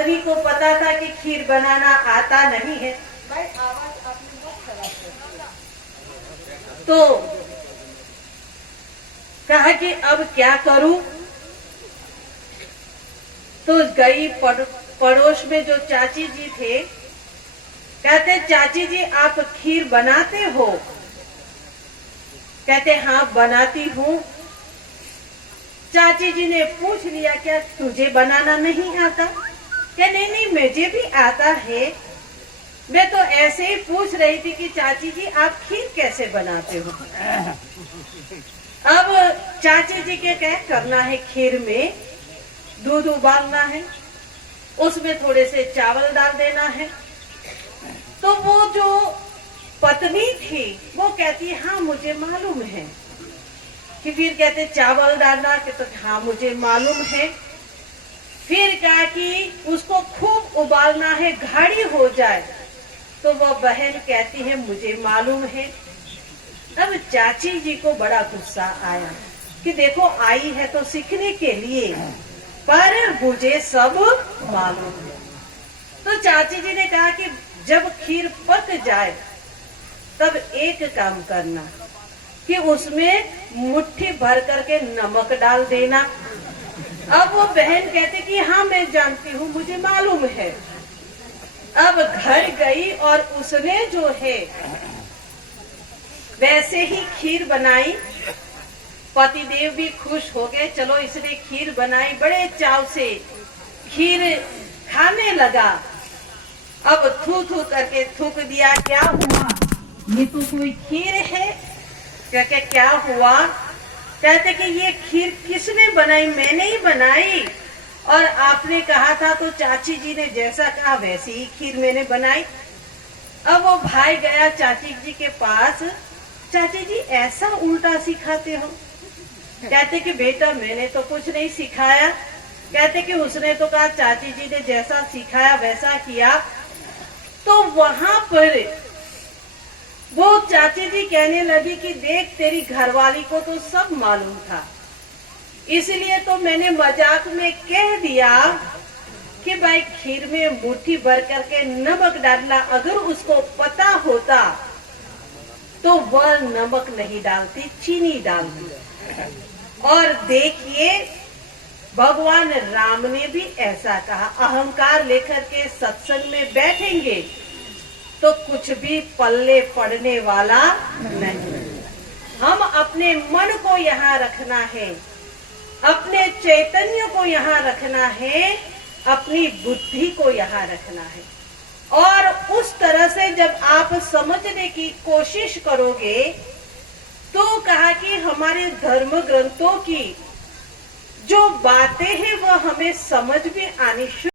पत्नी को पता था कि खीर बनाना आता नहीं है। तो कहा कि अब क्या करूं। तो गई पड़ोस में जो चाची जी थे, कहते चाची जी आप खीर बनाते हो? कहते हाँ बनाती हूँ। चाची जी ने पूछ लिया क्या तुझे बनाना नहीं आता? क्या नहीं नहीं मुझे भी आता है। मैं तो ऐसे ही पूछ रही थी कि चाची जी आप खीर कैसे बनाते हो। अब चाची जी के क्या करना है, खीर में दूध उबालना है, उसमें थोड़े से चावल डाल देना है। तो वो जो पत्नी थी वो कहती हाँ मुझे मालूम है। कि फिर कहते चावल डालना कि तो हाँ मुझे मालूम है। फिर कहा कि उसको खूब उबालना है, गाढ़ी हो जाए। तो वह बहन कहती है मुझे मालूम है। अब चाची जी को बड़ा गुस्सा आया कि देखो आई है तो सीखने के लिए, पर मुझे सब मालूम है। तो चाची जी ने कहा कि जब खीर पक जाए तब एक काम करना कि उसमें मुट्ठी भर करके नमक डाल देना। अब वो बहन कहते कि हाँ मैं जानती हूँ, मुझे मालूम है। अब घर गई और उसने जो है वैसे ही खीर बनाई। पतिदेव भी खुश हो गए, चलो इसने खीर बनाई, बड़े चाव से खीर खाने लगा। अब थू थू करके थूक दिया, क्या हुआ ये तो कोई खीर है। कहते क्या हुआ? कहते कि ये खीर किसने बनाई? मैंने ही बनाई। और आपने कहा था तो चाची जी ने जैसा कहा वैसी ही खीर मैंने बनाई। अब वो भाई गया चाची जी के पास, चाची जी ऐसा उल्टा सिखाते हो? कहते कि बेटा मैंने तो कुछ नहीं सिखाया। कहते कि उसने तो कहा चाची जी ने जैसा सिखाया वैसा किया। तो वहां पर वो चाची जी कहने लगी कि देख तेरी घरवाली को तो सब मालूम था, इसलिए तो मैंने मजाक में कह दिया कि भाई खीर में मुट्ठी भर करके नमक डालना। अगर उसको पता होता तो वह नमक नहीं डालती, चीनी डालती। और देखिए भगवान राम ने भी ऐसा कहा, अहंकार लेकर के सत्संग में बैठेंगे तो कुछ भी पल्ले पड़ने वाला नहीं। हम अपने मन को यहाँ रखना है, अपने चैतन्य को यहाँ रखना है, अपनी बुद्धि को यहाँ रखना है। और उस तरह से जब आप समझने की कोशिश करोगे तो कहा कि हमारे धर्म ग्रंथों की जो बातें हैं वह हमें समझ में आनी शुरू